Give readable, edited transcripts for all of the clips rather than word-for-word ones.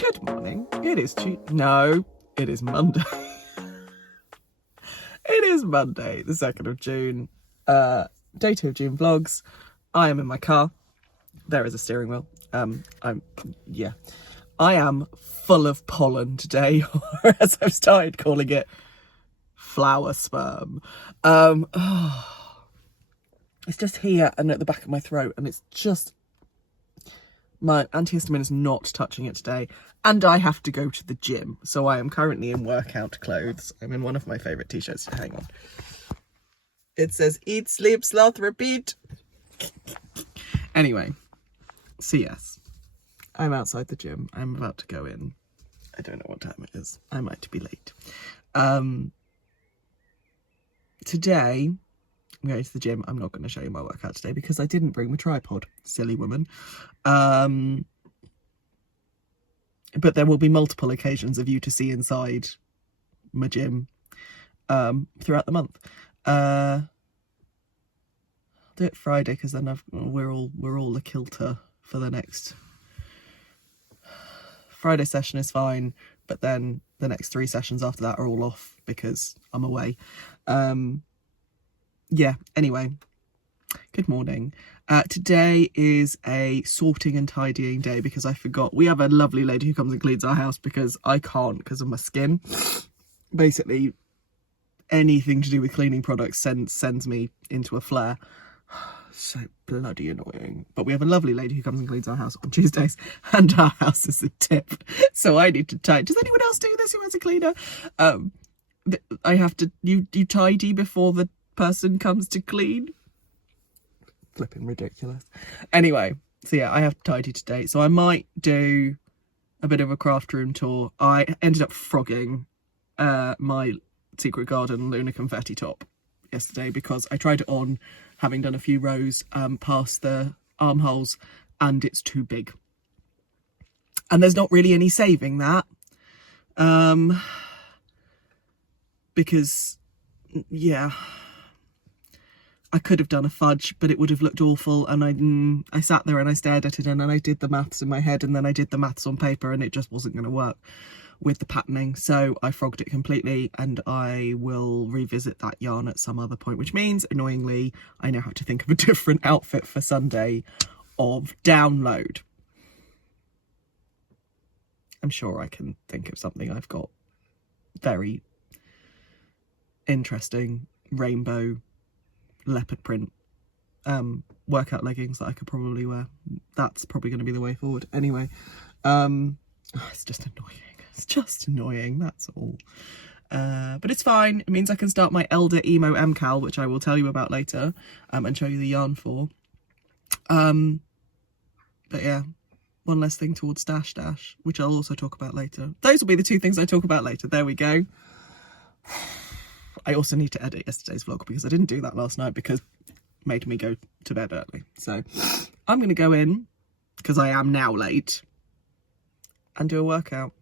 Good morning. It is No, it is Monday. It is Monday, the 2nd of June. Day 2 of June vlogs. I am in my car. There is a steering wheel. I am full of pollen today, or as I've started calling it, flower sperm. It's just here and at the back of my throat, and it's just, my antihistamine is not touching it today, and I have to go to the gym. So I am currently in workout clothes. I'm in one of my favourite t-shirts. Hang on. It says eat, sleep, sloth, repeat. Anyway, so yes, I'm outside the gym. I'm about to go in. I don't know what time it is. I might be late. Today, I'm going to the gym. I'm not going to show you my workout today because I didn't bring my tripod. Silly woman. But there will be multiple occasions of you to see inside my gym throughout the month. I'll do it Friday because then we're all a kilter for the next. Friday session is fine, but then the next 3 sessions after that are all off because I'm away. Yeah, anyway, good morning. Today is a sorting and tidying day because I forgot. We have a lovely lady who comes and cleans our house because I can't because of my skin. Basically, anything to do with cleaning products sends me into a flare. So bloody annoying. But we have a lovely lady who comes and cleans our house on Tuesdays, and our house is a tip. So I need to tidy. Does anyone else do this who has a cleaner? I have to, you tidy before the person comes to clean. Flipping ridiculous. Anyway, so yeah, I have to tidy today. So I might do a bit of a craft room tour. I ended up frogging my Secret Garden Lunar Confetti top yesterday because I tried it on, having done a few rows past the armholes, and it's too big. And there's not really any saving that. Because, yeah, I could have done a fudge, but it would have looked awful. And I sat there and I stared at it, and then I did the maths in my head, and then I did the maths on paper, and it just wasn't going to work with the patterning. So I frogged it completely, and I will revisit that yarn at some other point, which means, annoyingly, I now have to think of a different outfit for Sunday of download. I'm sure I can think of something. I've got very interesting rainbow leopard print workout leggings that I could probably wear. That's probably going to be the way forward. Anyway, it's just annoying. It's just annoying, that's all. But it's fine. It means I can start my Elder Emo MKAL, which I will tell you about later, and show you the yarn for. But yeah, one less thing towards Dash Dash, which I'll also talk about later. Those will be the 2 things I talk about later. There we go. I also need to edit yesterday's vlog because I didn't do that last night because it made me go to bed early. So I'm going to go in, because I am now late, and do a workout.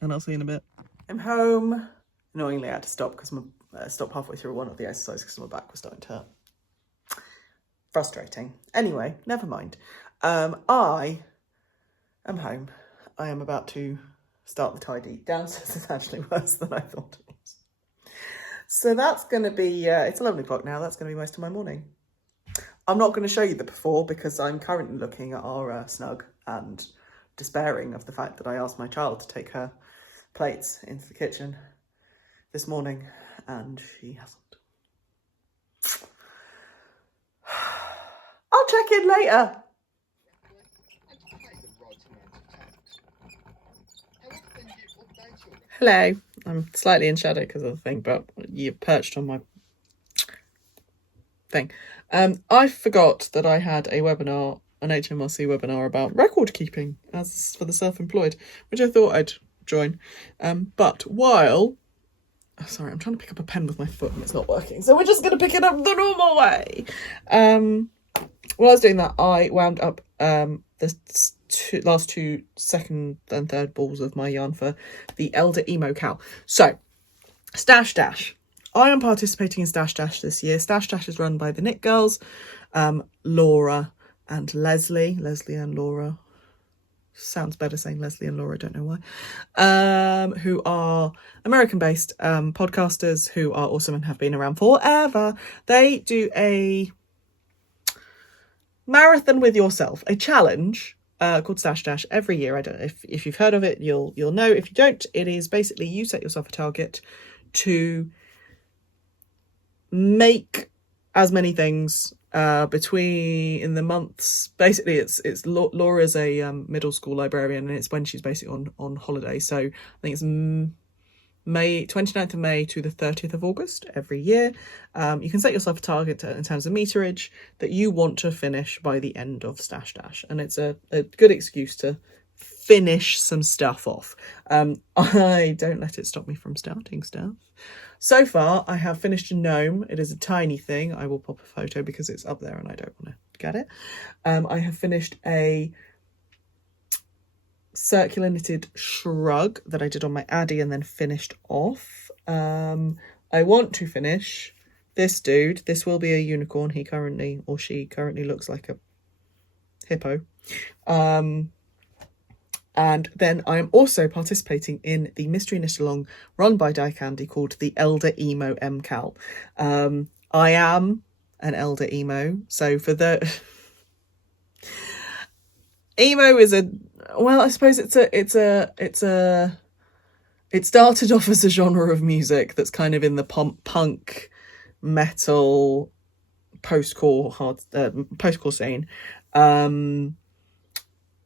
And I'll see you in a bit. I'm home. Annoyingly, I had to stop because I stopped halfway through one of the exercises because my back was starting to hurt. Frustrating. Anyway, never mind. I am home. I am about to start the tidy. Downstairs is actually worse than I thought it was. So that's going to be, it's 11 o'clock now. That's going to be most of my morning. I'm not going to show you the before because I'm currently looking at our snug and despairing of the fact that I asked my child to take her plates into the kitchen this morning, and she hasn't. I'll check in later. Hello. I'm slightly in shadow because of the thing, but you're perched on my thing. I forgot that I had a webinar, an HMRC webinar about record keeping as for the self-employed, which I thought I'd join. But while... Oh, sorry, I'm trying to pick up a pen with my foot and it's not working. So we're just going to pick it up the normal way. While I was doing that, I wound up the last 2 second and third balls of my yarn for the Elder Emo Cal. So, Stash Dash. I am participating in Stash Dash this year. Stash Dash is run by the Knit Girls, Laura and Leslie and Laura. sounds better saying Leslie and Laura, I don't know why, who are American-based podcasters who are awesome and have been around forever. They do a marathon with yourself, a challenge called Stash Dash every year. I don't know if you've heard of it, you'll know. If you don't, it is basically you set yourself a target to make as many things between in the months. Basically it's Laura's a middle school librarian, and it's when she's basically on holiday, so I think it's May 29th of May to the 30th of August every year. You can set yourself a target in terms of meterage that you want to finish by the end of Stash Dash, and it's a good excuse to finish some stuff off. I don't let it stop me from starting stuff. So far, I have finished a gnome. It is a tiny thing. I will pop a photo because it's up there and I don't want to get it. I have finished a circular knitted shrug that I did on my Addy and then finished off. I want to finish this dude. This will be a unicorn. He currently, or she currently, looks like a hippo. And then I am also participating in the mystery knit along run by Die Candy called the Elder Emo MKAL. I am an elder emo, so for the emo is I suppose it started off as a genre of music that's kind of in the punk metal post-core scene.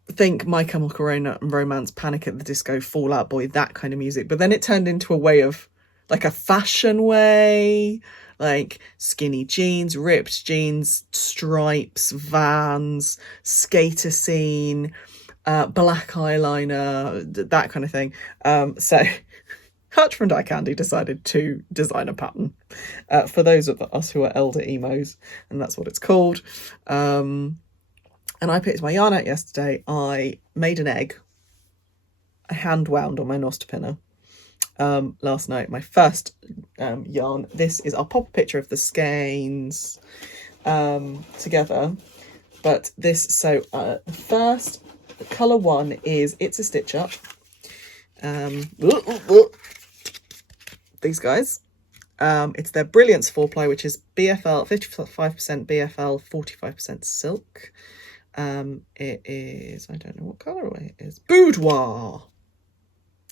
Think My Chemical Romance, Panic at the Disco, Fall Out Boy, that kind of music. But then it turned into a way of, like, a fashion way, like skinny jeans, ripped jeans, stripes, Vans, skater scene, black eyeliner, that kind of thing. So Hutch from Die Candy decided to design a pattern for those of us who are elder emos, and that's what it's called. And I picked my yarn out yesterday. I made an egg. I hand wound on my Nosta pinner last night. My first yarn. This is, I'll pop a picture of the skeins together. But this, so the first colour one is It's a Stitch Up. These guys. It's their Brilliance 4-ply, which is BFL, 55% BFL, 45% silk. It is, I don't know what colourway it is, Boudoir,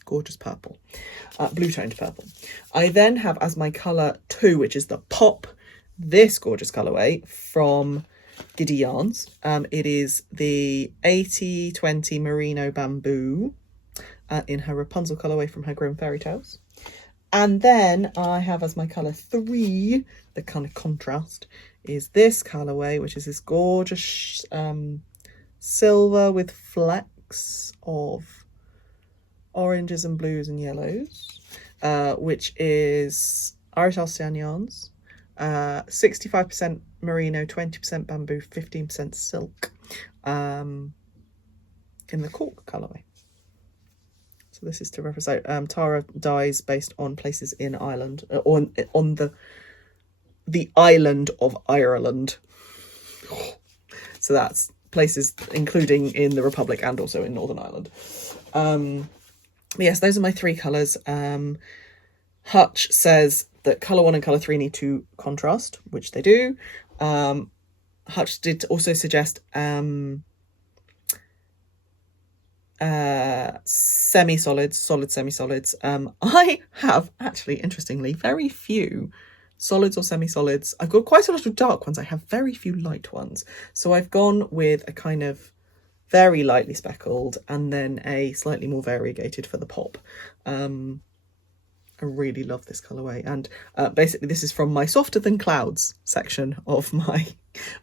gorgeous purple, blue toned purple. I then have as my colour 2, which is the Pop, this gorgeous colourway from Giddy Yarns. It is the 80/20 Merino Bamboo in her Rapunzel colourway from her Grimm Fairy Tales. And then I have as my colour 3, the kind of contrast, is this colourway, which is this gorgeous silver with flecks of oranges and blues and yellows, which is Irish Alcyon Yarns, 65% merino, 20% bamboo, 15% silk, in the cork colourway. So this is to represent Tara dyes based on places in Ireland, on the island of Ireland. So that's places including in the Republic and also in Northern Ireland. Yes, those are my 3 colours. Hutch says that colour 1 and colour 3 need to contrast, which they do. Hutch did also suggest semi-solids, solid semi-solids. I have actually, interestingly, very few solids or semi-solids. I've got quite a lot of dark ones. I have very few light ones. So I've gone with a kind of very lightly speckled and then a slightly more variegated for the pop. I really love this colourway. And basically this is from my Softer Than Clouds section of my,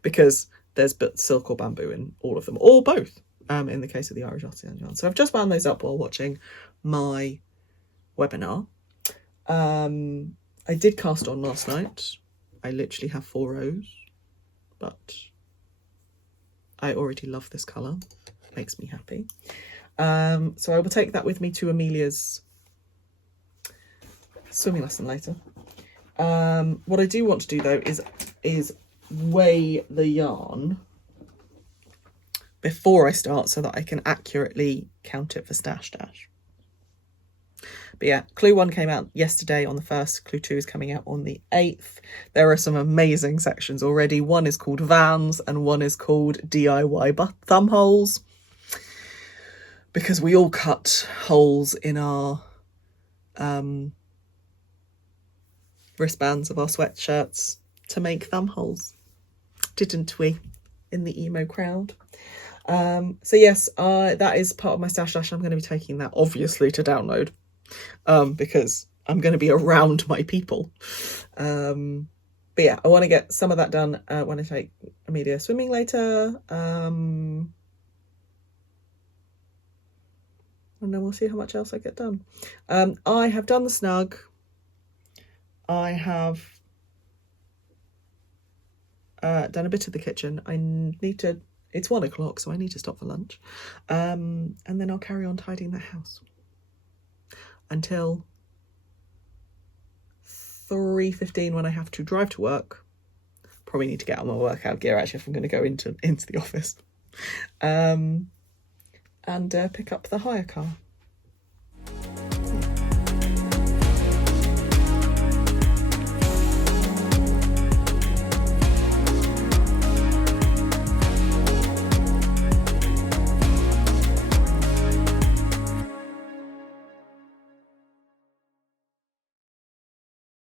because there's silk or bamboo in all of them, or both, in the case of the Irish Alcyon yarn. So I've just wound those up while watching my webinar. I did cast on last night. I literally have 4 rows, but I already love this colour. Makes me happy. So I will take that with me to Amelia's swimming lesson later. What I do want to do though is weigh the yarn, before I start so that I can accurately count it for stash dash. But yeah, Clue 1 came out yesterday on the 1st. Clue 2 is coming out on the 8th. There are some amazing sections already. One is called Vans and one is called DIY thumb holes. Because we all cut holes in our wristbands of our sweatshirts to make thumb holes, didn't we, in the emo crowd? So yes, that is part of my stash dash. I'm going to be taking that obviously to download because I'm going to be around my people. But yeah, I want to get some of that done when I take Amelia swimming later. And then we'll see how much else I get done. I have done the snug. I have done a bit of the kitchen. I need to, it's 1 o'clock, so I need to stop for lunch. And then I'll carry on tidying the house until 3:15 when I have to drive to work. Probably need to get out my workout gear actually if I'm going to go into the office. And pick up the hire car.